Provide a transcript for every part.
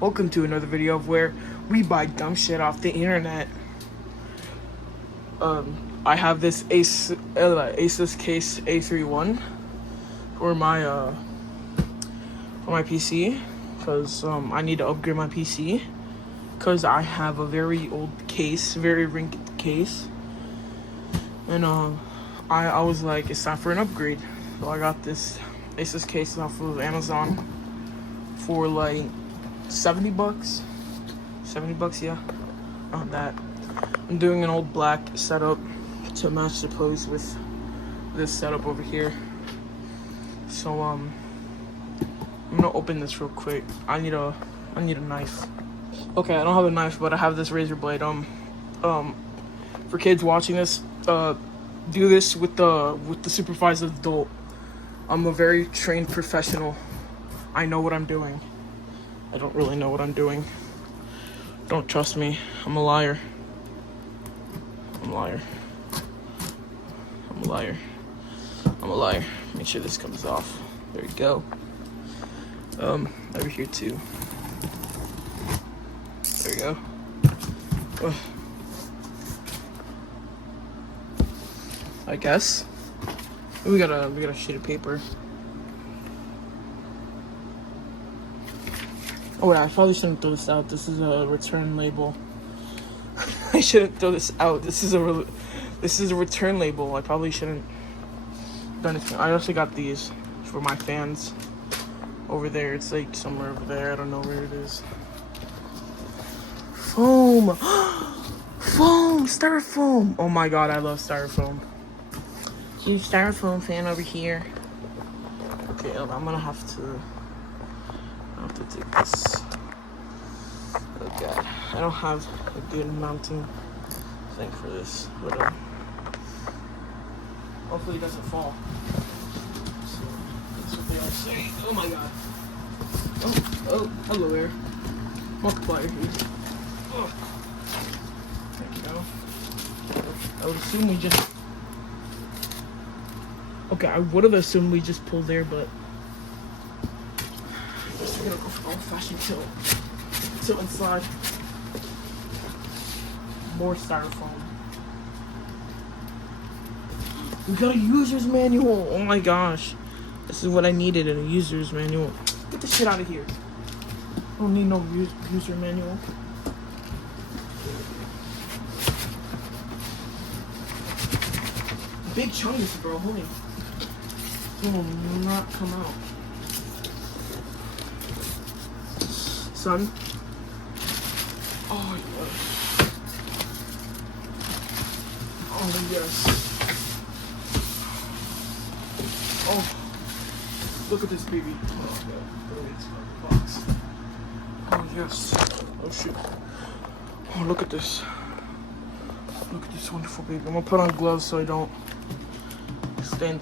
Welcome to another video of where we buy dumb shit off the internet. I have this Asus Case A31 for my PC because I need to upgrade my PC because I have a very old case, very wrinkled case, and I was like, it's time for an upgrade. So I got this Asus case off of Amazon for like $70. $70, yeah, on that. I'm doing an old black setup to match the pose with this setup over here. So I'm gonna open this real quick. I need a knife. Okay, I don't have a knife, but I have this razor blade. For kids watching this, do this with the supervised adult. I'm a very trained professional. I know what I'm doing. I don't really know what I'm doing. Don't trust me. I'm a liar. I'm a liar. I'm a liar. I'm a liar. Make sure this comes off. There we go. Over here too. There we go. Ugh. I guess. We got a sheet of paper. Oh, I probably shouldn't throw this out. This is a return label. I shouldn't throw this out. This is a return label. I probably shouldn't do anything. I also got these for my fans over there. It's like somewhere over there. I don't know where it is. Foam. Foam. Styrofoam. Oh my god, I love styrofoam. Huge styrofoam fan over here. Okay, I'm gonna have to take this. Oh god, I don't have a good mounting thing for this, but hopefully it doesn't fall. So that's what they all say. Oh my god. Oh, hello there. Multiplier here. Oh. Thank you. I would assume we just. Okay, I would have assumed we just pulled there, but I guess we're gonna go for old-fashioned tilt inside. More styrofoam. We got a user's manual. Oh my gosh, this is what I needed, a user's manual. Get this shit out of here. I don't need no user manual. Big chunks, bro. Holy. Will not come out. Son. Oh yes. Oh yes. Oh, look at this baby. Oh god. It's my box. Oh yes. Oh shoot. Oh, look at this. Look at this wonderful baby. I'm gonna put on gloves so I don't stain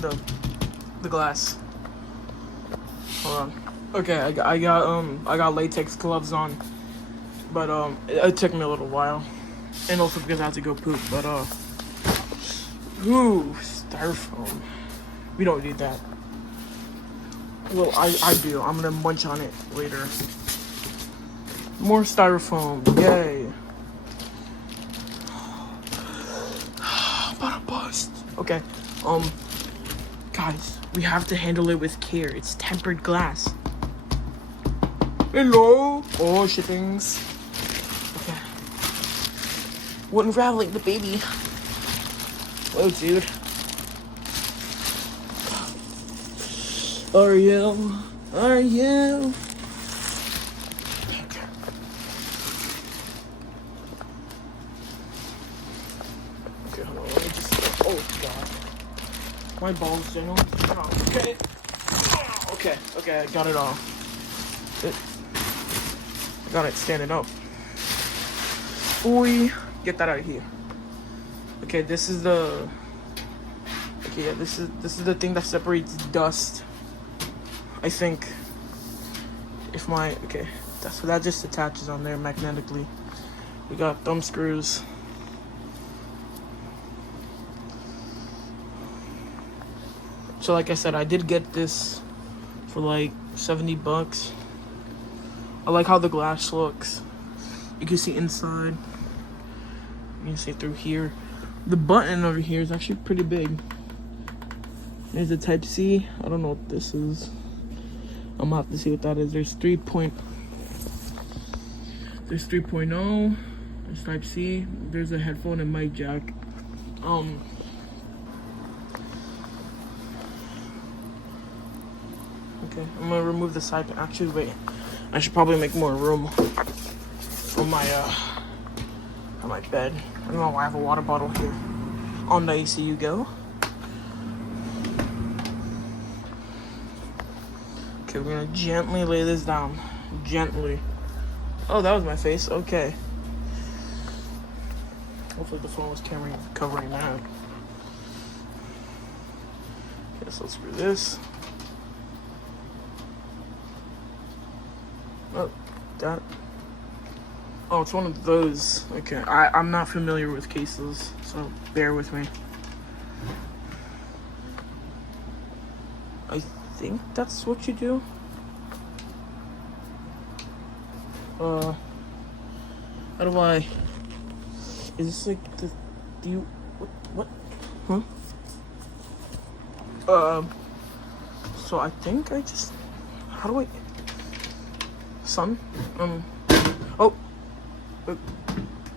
the glass. Hold on. Okay, I got latex gloves on, but it took me a little while, and also because I had to go poop. But ooh, styrofoam. We don't need that. Well, I do. I'm gonna munch on it later. More styrofoam. Yay. I'm about to bust. Okay. Guys, we have to handle it with care. It's tempered glass. Hello. Oh, shippings. Okay. We're unraveling the baby. Whoa, dude. Are you? Okay, hold on. Let me just. Oh god. My balls, General. Oh, okay. Okay, I got it all. I got it standing up. Boy, get that out of here. Okay, this is the. Okay, yeah, this is the thing that separates dust. I think. If my okay, that just attaches on there magnetically. We got thumb screws. So like I said, I did get this for like $70. I like how the glass looks. You can see inside. You can see through here. The button over here is actually pretty big. There's a Type-C. I don't know what this is. I'm gonna have to see what that is. There's 3.0. There's Type-C. There's a headphone and mic jack. Okay, I'm gonna remove the side. Actually, wait. I should probably make more room on my bed. I don't know why I have a water bottle here. On the AC you go. Okay, we're gonna gently lay this down. Gently. Oh, that was my face. Okay. Hopefully the phone was covering that. Okay, so let's screw this. Oh, that. Oh, it's one of those. Okay, I'm not familiar with cases, so bear with me. I think that's what you do. How do I? Is this like the? Do you? What? Huh? So I think I just. How do I? Son. Oh.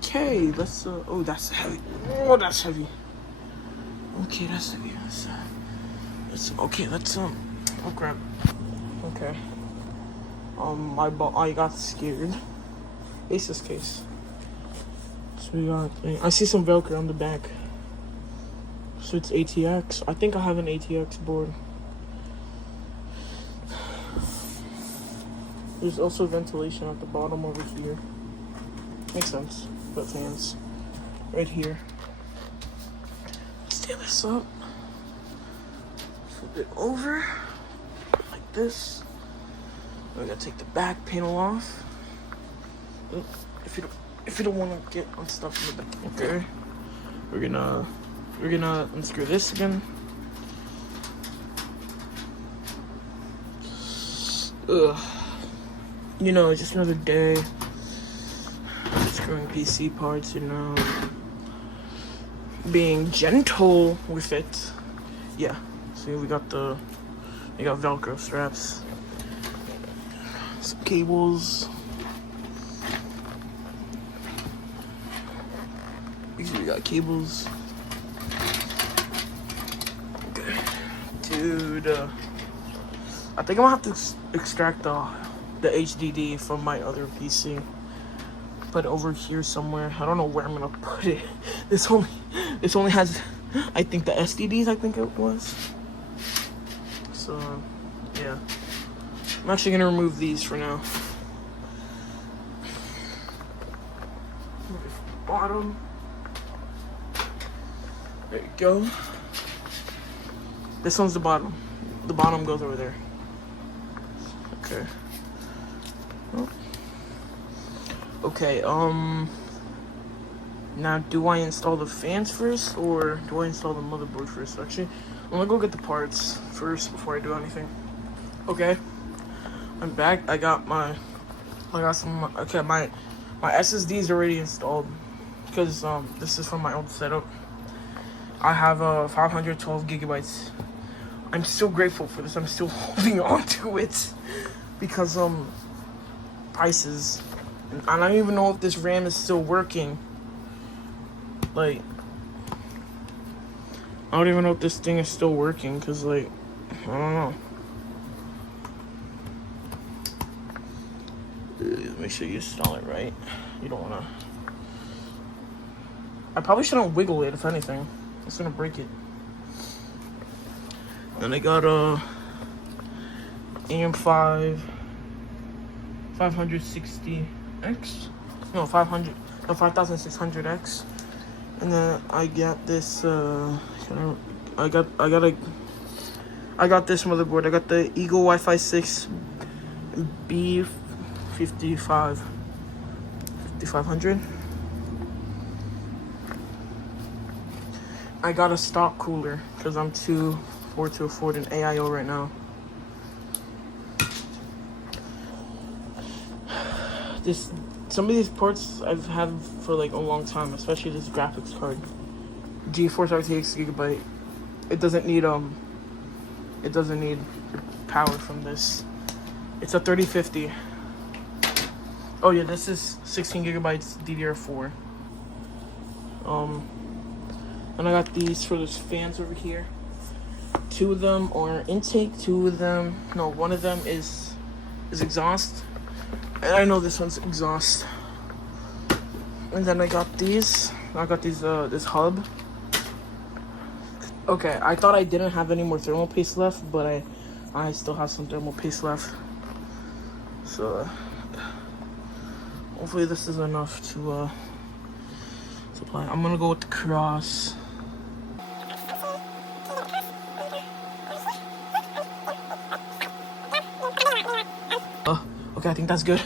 Okay. Let's. Oh, that's heavy. Oh, that's heavy. Okay, that's heavy. Let's. Okay. Let's. Oh crap. Okay. I got scared. Asus case. So we got. I see some Velcro on the back. So it's ATX. I think I have an ATX board. There's also ventilation at the bottom over here. Makes sense. Put fans right here. Stand this up. Flip it over like this. We gotta take the back panel off. If you don't want to get unstuck in the back. Okay. We're gonna unscrew this again. Ugh. You know, just another day. Screwing PC parts, you know. Being gentle with it. Yeah. See, we got Velcro straps. Some cables. We got cables. Okay. Dude, I think I'm gonna have to extract the HDD from my other PC. Put it over here somewhere. I don't know where I'm gonna put it. This only has, I think, the SDDs, I think it was. So, yeah. I'm actually gonna remove these for now. Bottom. There you go. This one's the bottom. The bottom goes over there. Okay. Oh. Okay, now do I install the fans first or do I install the motherboard first? Actually, I'm gonna go get the parts first before I do anything. Okay, I'm back. My SSD is already installed because this is from my old setup. I have 512 gigabytes. I'm still grateful for this. I'm still holding on to it because prices. And I don't even know if this RAM is still working. Like, I don't even know if this thing is still working because, like, I don't know. Make sure you install it right. You don't want to. I probably shouldn't wiggle it, if anything. It's going to break it. And I got AM5 560X. No, 5600X. And then I got this I got this motherboard. I got the Eagle Wi-Fi 6 5500. I got a stock cooler because I'm too poor to afford an AIO right now. some of these ports I've had for like a long time, especially this graphics card, GeForce RTX Gigabyte. It doesn't need power from this. It's a 3050. Oh yeah, this is 16 gigabytes DDR4. And I got these for those fans over here. 2 of them are intake, 2 of them, no, 1 of them is exhaust. And I know this one's exhaust. And then I got these. This hub. Okay, I thought I didn't have any more thermal paste left, but I still have some thermal paste left. So hopefully this is enough to supply. I'm gonna go with the cross. Okay, I think that's good.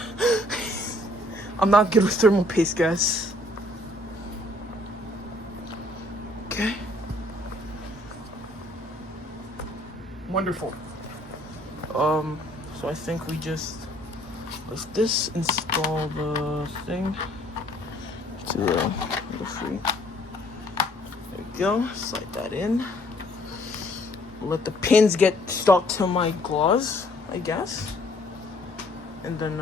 I'm not good with thermal paste, guys. Okay. Wonderful. So I think we just let's install the thing to the free. There we go. Slide that in. Let the pins get stuck to my gloves, I guess. And then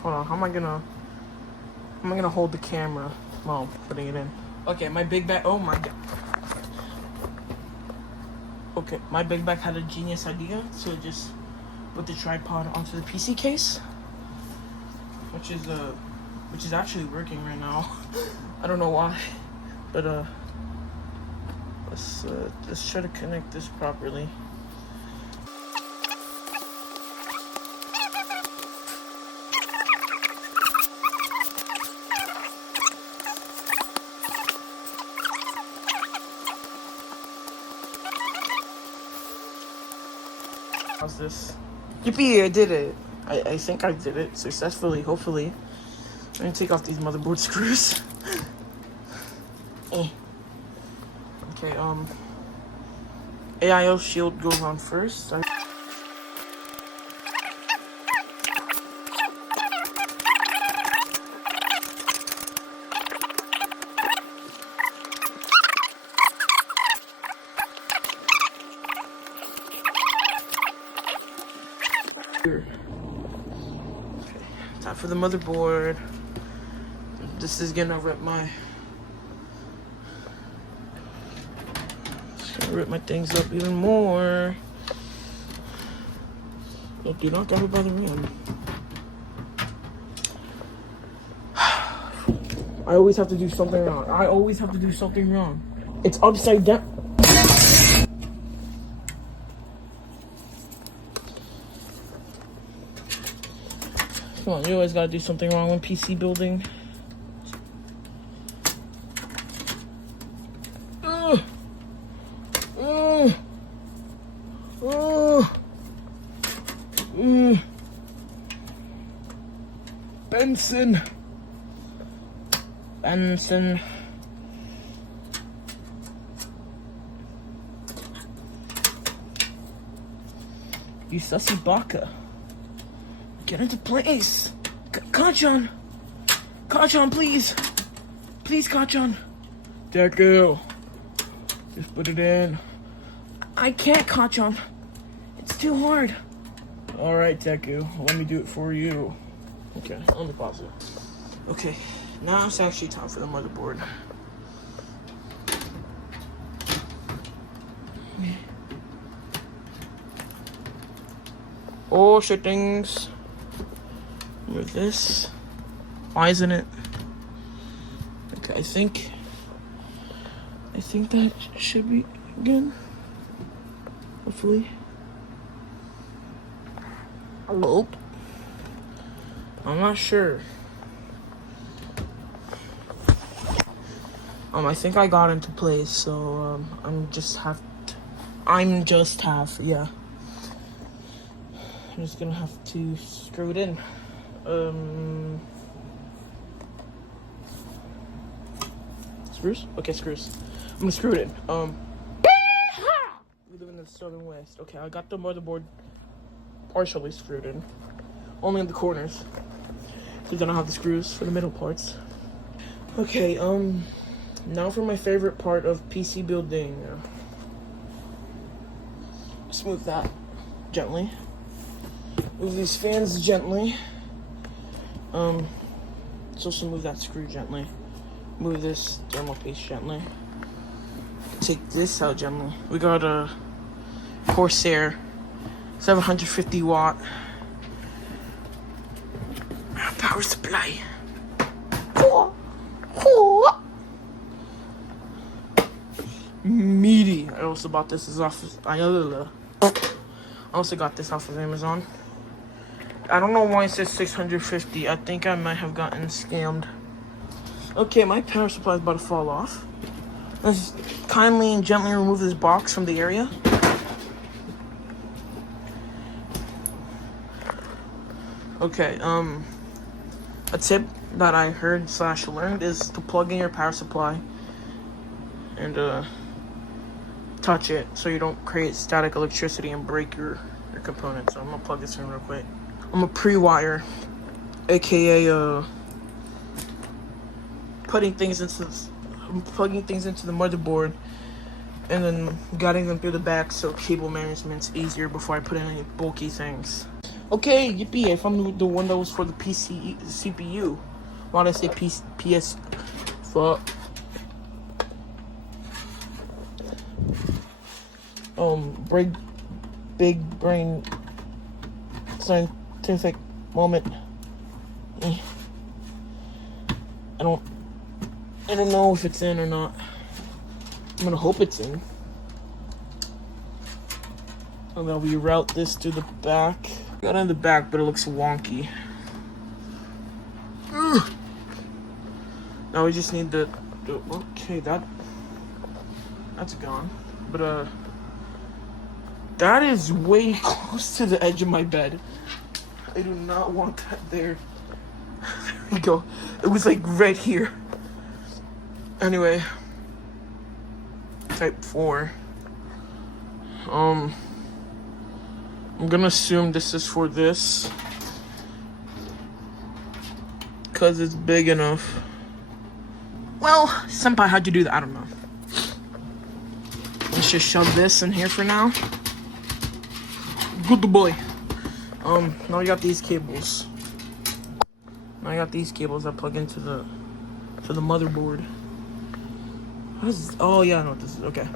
hold on. How am I gonna hold the camera while putting it in? Okay, my big bag. Oh my god. Okay, my big bag had a genius idea to just put the tripod onto the PC case, which is actually working right now. I don't know why, but let's try to connect this properly. How's this? Yippee, I did it. I think I did it successfully, hopefully. I'm gonna take off these motherboard screws. Okay, AIO shield goes on first. Okay, time for the motherboard. This is gonna rip my things up even more. Look, do not grab it by the rim. I always have to do something wrong. It's upside down. Come on, you always gotta do something wrong when PC building. Benson. You sussy baka. Get into place. Kachan, please. Please, Kachan. Deku. Just put it in. I can't, Kachan. It's too hard. Alright, Deku. Let me do it for you. Okay, let me pause it. Okay, now it's actually time for the motherboard. Oh, shittings. With this. Why isn't it? Okay, I think that should be good. Hopefully. Hello? I'm not sure. I think I got into place, so I'm just gonna have to screw it in. Screws? Okay, screws. I'm gonna screw it in. We live in the southern west. Okay, I got the motherboard partially screwed in. Only in the corners. So then I'll have the screws for the middle parts. Okay, now for my favorite part of PC building. Smooth that gently. Move these fans gently. Let's also move that screw gently. Move this thermal paste gently. Take this out gently. We got a Corsair 750 watt power supply. Meaty. I also bought this I also got this off of Amazon. I don't know why it says 650. I think I might have gotten scammed. Okay, my power supply is about to fall off. Let's kindly and gently remove this box from the area. Okay, a tip that I heard / learned is to plug in your power supply and touch it so you don't create static electricity and break your components. So I'm gonna plug this in real quick. I'm a pre-wire, aka plugging things into the motherboard and then guiding them through the back so cable management's easier before I put in any bulky things. Okay, yippee! I found the one that was for the PC CPU. Why did I say PS? Fuck. Big brain scientific moment. I don't know if it's in or not. I'm gonna hope it's in. And then we route this to the back. Got in the back, but it looks wonky. Now we just need the okay, that's gone. But that is way close to the edge of my bed. I do not want that there. There we go. It was like right here. Anyway, type 4. I'm gonna assume this is for this, cause it's big enough. Well, senpai, how'd you do that? I don't know. Let's just shove this in here for now. Good boy. Now I got these cables. That plug into the motherboard. Oh yeah, I know what this is. Okay.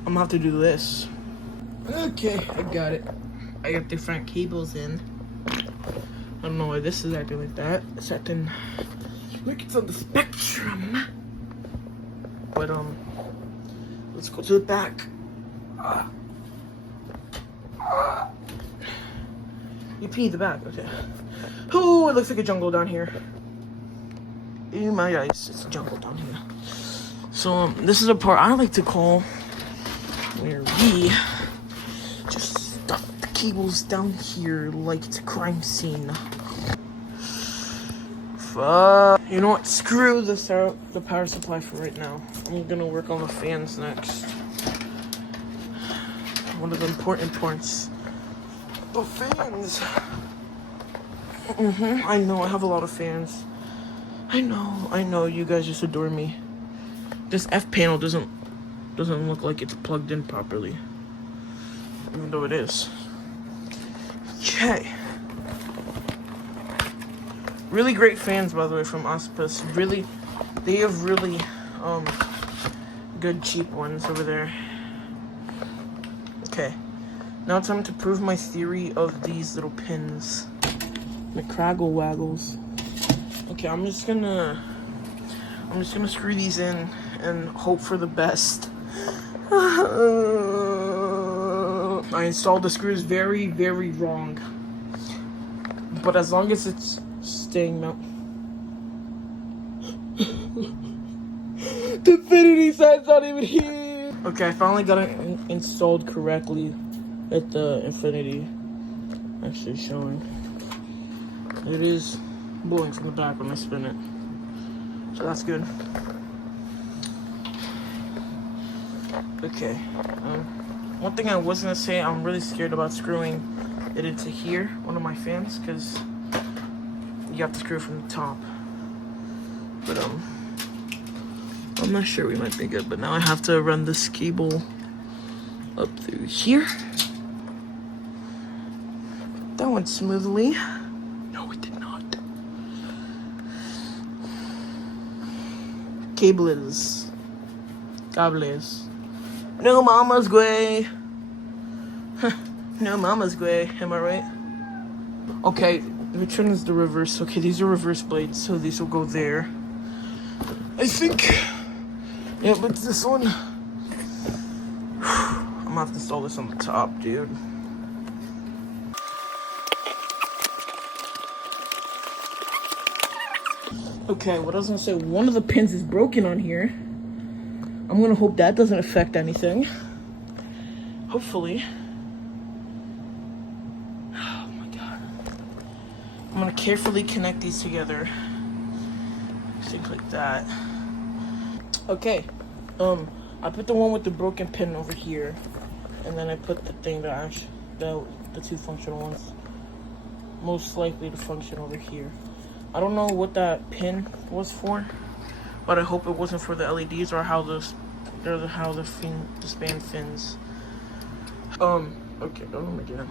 I'm gonna have to do this. Okay, I got it. I got different cables in. I don't know why this is acting like that. It's acting like it's on the spectrum. But let's go to the back. You pee the back, okay. Oh, it looks like a jungle down here. In my eyes, it's a jungle down here. So this is a part I like to call where we just stuff the cables down here like it's a crime scene. Fuck. You know what? Screw this out, the power supply for right now. I'm gonna work on the fans next. One of the important parts. The fans. I know, I have a lot of fans. I know, you guys just adore me. This F panel doesn't look like it's plugged in properly. Even though it is. Okay. Really great fans, by the way, from Auspus. Really, they have really good cheap ones over there. Okay. Now time to prove my theory of these little pins. McCraggle waggles. Okay, I'm just gonna screw these in and hope for the best. I installed the screws very, very wrong. But as long as it's staying mounted. The infinity sign's not even here. Okay, I finally got it installed correctly at the infinity. Actually showing. It is blowing from the back when I spin it. So that's good. one thing I was gonna say, I'm really scared about screwing it into here, one of my fans, because you have to screw it from the top. But I'm not sure, we might be good, but now I have to run this cable up through here. That went smoothly. No, it did not. Cables. No mama's way. No mama's way, am I right? Okay, which one is the reverse? Okay, these are reverse blades, so these will go there. I think. Yeah, but this one. I'm gonna have to install this on the top, dude. Okay, what I was gonna say, one of the pins is broken on here. I'm gonna hope that doesn't affect anything. Hopefully. Oh my god. I'm gonna carefully connect these together. Things like that. Okay. I put the one with the broken pin over here, and then I put the thing that the two functional ones most likely to function over here. I don't know what that pin was for, but I hope it wasn't for the LEDs or how the span fins. Okay, oh my god.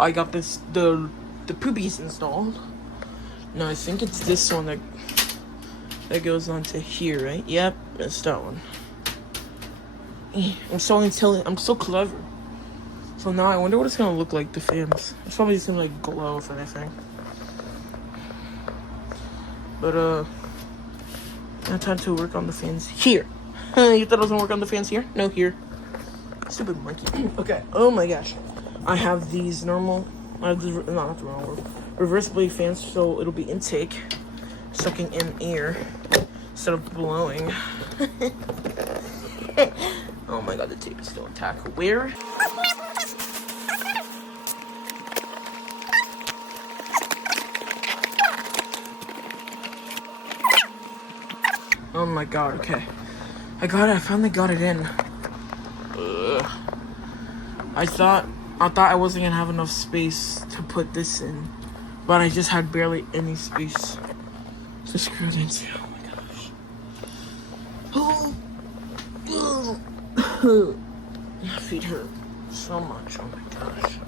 I got the poopies installed. No, I think it's this one that goes onto here, right? Yep, it's that one. I'm so clever. So now I wonder what it's gonna look like, the fans. It's probably just gonna like glow if anything. But now time to work on the fans here. You thought I was gonna work on the fans here? No, here. Stupid monkey. Okay. Oh my gosh. I have these normal, not the wrong word, reverse blade fans, so it'll be intake, sucking in air instead of blowing. Oh my god, the tape is still intact. Where? Oh my god, okay. I finally got it in. I thought I wasn't gonna have enough space to put this in, but I just had barely any space to screw it into. Oh my gosh. My feet hurt so much, oh my gosh.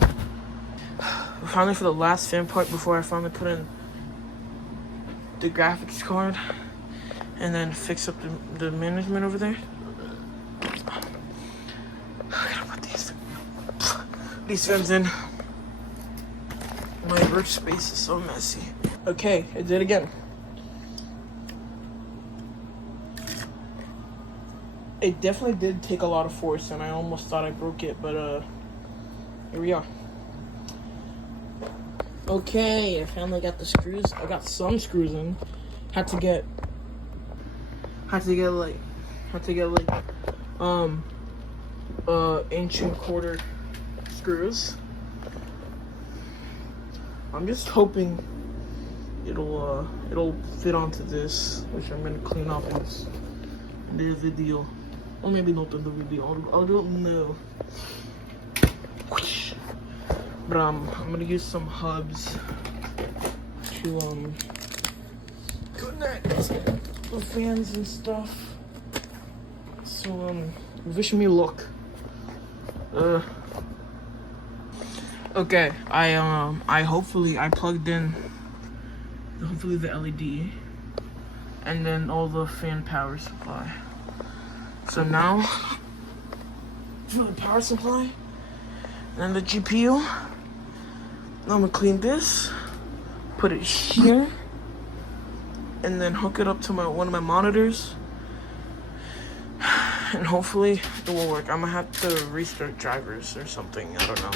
Finally, for the last fan part before I finally put in the graphics card and then fix up the management over there. I gotta put these fans in. My workspace is so messy. Okay, I did it again. It definitely did take a lot of force, and I almost thought I broke it, but here we are. Okay, I finally got the screws. I got some screws in. Had to get inch and quarter screws. I'm just hoping it'll fit onto this, which I'm gonna clean up in the video, or maybe not in the video. I don't know. But I'm gonna use some hubs to connect the fans and stuff. So wish me luck. Okay, I hopefully plugged in the LED and then all the fan power supply. So now for the power supply and the GPU, I'm gonna clean this, put it here, and then hook it up to one of my monitors, and hopefully it will work. I'm gonna have to restart drivers or something, I don't know,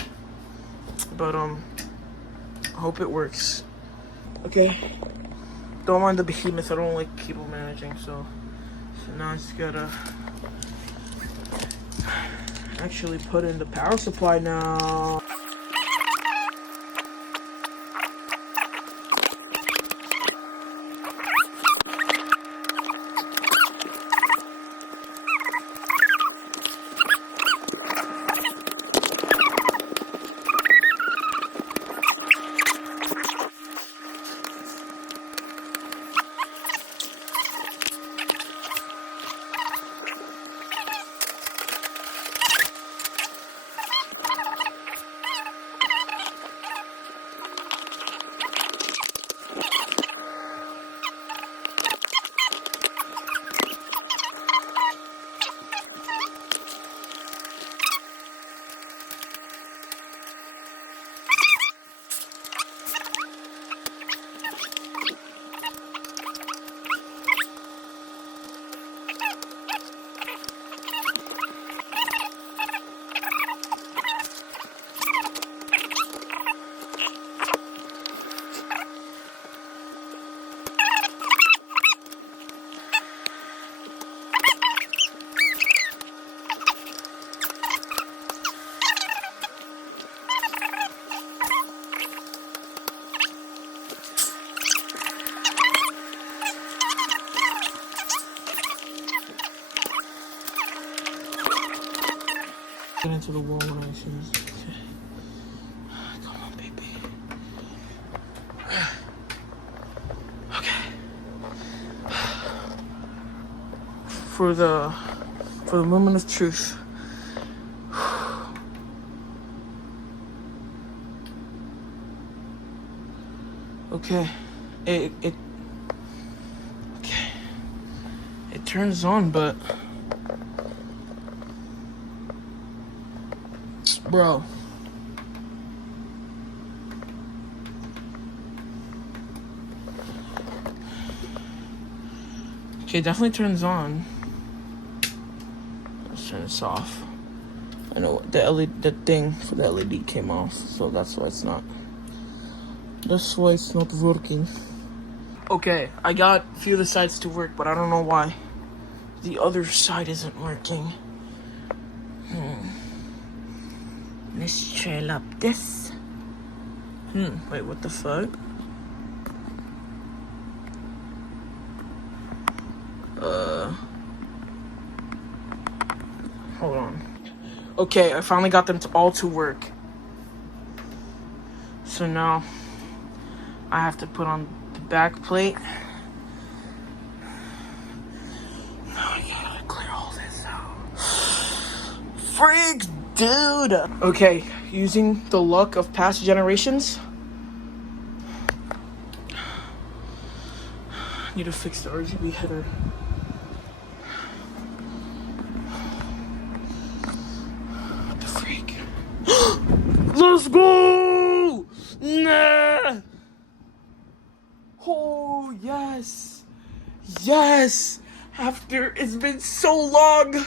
but I hope it works. Okay, don't mind the behemoth, I don't like people managing, so now I just gotta actually put in the power supply now. Get into the wall when I choose. Okay. Come on, baby. Okay. For the moment of truth. Okay. It okay. It turns on, but bro. Okay, it definitely turns on. Let's turn this off. I know the thing for the LED came off, so that's why it's not. That's why it's not working. Okay, I got a few of the sides to work, but I don't know why the other side isn't working. Let's trail up this. Wait, what the fuck? Hold on. Okay, I finally got them all to work. So now I have to put on the back plate. Now I gotta clear all this out. Freak, dude! Okay, using the luck of past generations, I need to fix the RGB header. What the freak? Let's go! Nah! Oh, yes! Yes! After it's been so long!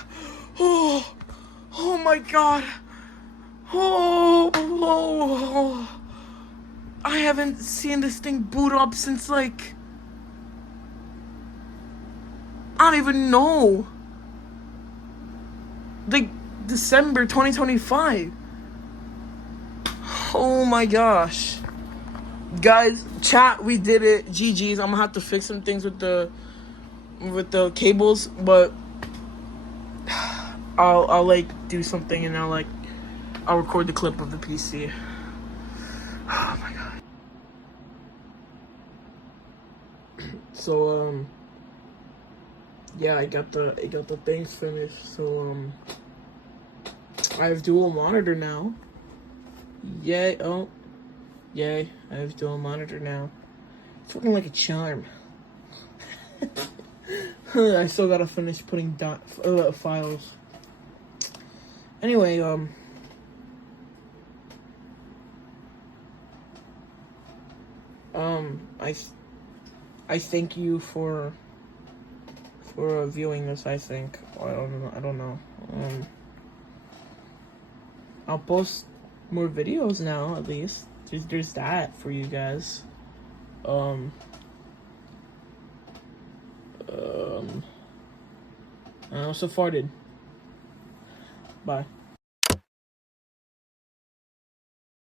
Oh my god! Oh! I haven't seen this thing boot up since like, I don't even know. Like December 2025. Oh my gosh. Guys, chat, we did it. GG's. I'm gonna have to fix some things with the cables, but I'll like do something and I'll record the clip of the PC. Oh my god. So yeah, I got the things finished. So I have dual monitor now. Yay! Oh, yay! I have dual monitor now. It's working like a charm. I still gotta finish putting files. Anyway, I thank you for viewing this. I think I don't know. I'll post more videos now. At least there's that for you guys. I also farted. Bye.